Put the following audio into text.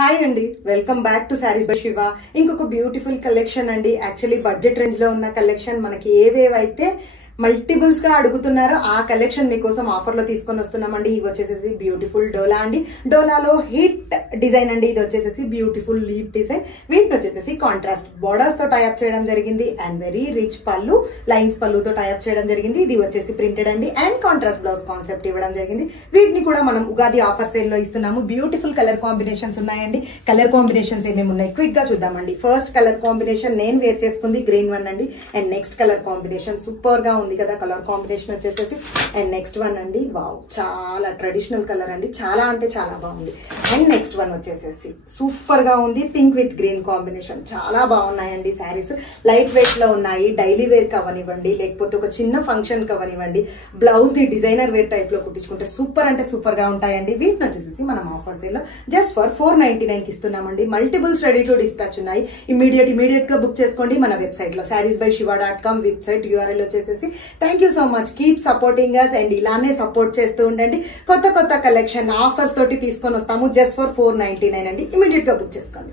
Hi అండి, welcome back to saris by Shiva. ఇంకొక beautiful collection అండి. యాక్చువల్లీ బడ్జెట్ రేంజ్ లో ఉన్న కలెక్షన్ మనకి ఏవేవైతే మల్టిపుల్స్ గా అడుగుతున్నారో ఆ కలెక్షన్ మీకోసం ఆఫర్ లో తీసుకొని వస్తున్నామండి. ఇవి వచ్చేసేసి బ్యూటిఫుల్ డోలా అండి. డోలాలో హిట్ డిజైన్ అండి. ఇది వచ్చేసేసి బ్యూటిఫుల్ లీఫ్ డిజైన్. వీటిని వచ్చేసేసి కాంట్రాస్ట్ బోర్డర్స్ తో టైఅప్ చేయడం జరిగింది అండ్ వెరీ రిచ్ పళ్ళు, లైన్స్ పళ్ళుతో టైఅప్ చేయడం జరిగింది. ఇది వచ్చేసి ప్రింటెడ్ అండి అండ్ కాంట్రాస్ట్ బ్లౌజ్ కాన్సెప్ట్ ఇవ్వడం జరిగింది. వీటిని కూడా మనం ఉగాది ఆఫర్ సేల్ లో ఇస్తున్నాము. బ్యూటిఫుల్ కలర్ కాంబినేషన్స్ ఉన్నాయండి. కలర్ కాంబినేషన్స్ ఏమేమి ఉన్నాయి క్విక్ గా చూద్దామండి. ఫస్ట్ కలర్ కాంబినేషన్ నేను వేర్ చేసుకుంది గ్రీన్ వన్ అండి. And next colour combination super గా ఉంది కదా కలర్ కాంబినేషన్ వచ్చేసేసి. అండ్ నెక్స్ట్ వన్ అండి, వావ్, చాలా ట్రెడిషనల్ కలర్ అండి, చాలా అంటే చాలా బాగుంది. అండ్ నెక్స్ట్ వన్ వచ్చేసేసి సూపర్ గా ఉంది, పింక్ విత్ గ్రీన్ కాంబినేషన్. చాలా బాగున్నాయండి శారీస్. లైట్ వెయిట్ లో ఉన్నాయి. డైలీ వేర్ కవనివ్వండి, లేకపోతే ఒక చిన్న ఫంక్షన్ కవనివ్వండి, blouse the designer wear type లో కుట్టించుకుంటే సూపర్ అంటే సూపర్ గా ఉంటాయండి. వీటిని వచ్చేసి మనం ఆఫర్ సేల్ లో జస్ట్ ఫర్ 499 కి ఇస్తున్నామండి. మల్టిపుల్స్ రెడీ టు డిస్పాచ్ ఉన్నాయి. ఇమీడియట్ గా బుక్ చేసుకోండి మన వెబ్సైట్ లో sareesbyshiva.com వెబ్సైట్ URL వచ్చేసేసి. Thank you so much. Keep supporting us and ఇలానే సపోర్ట్ చేస్తూ ఉండండి. కొత్త కలెక్షన్ ఆఫర్స్ తోటి తీసుకొని వస్తాము. జస్ట్ ఫర్ 499 అండి. ఇమీడియట్ గా బుక్ చేసుకోండి.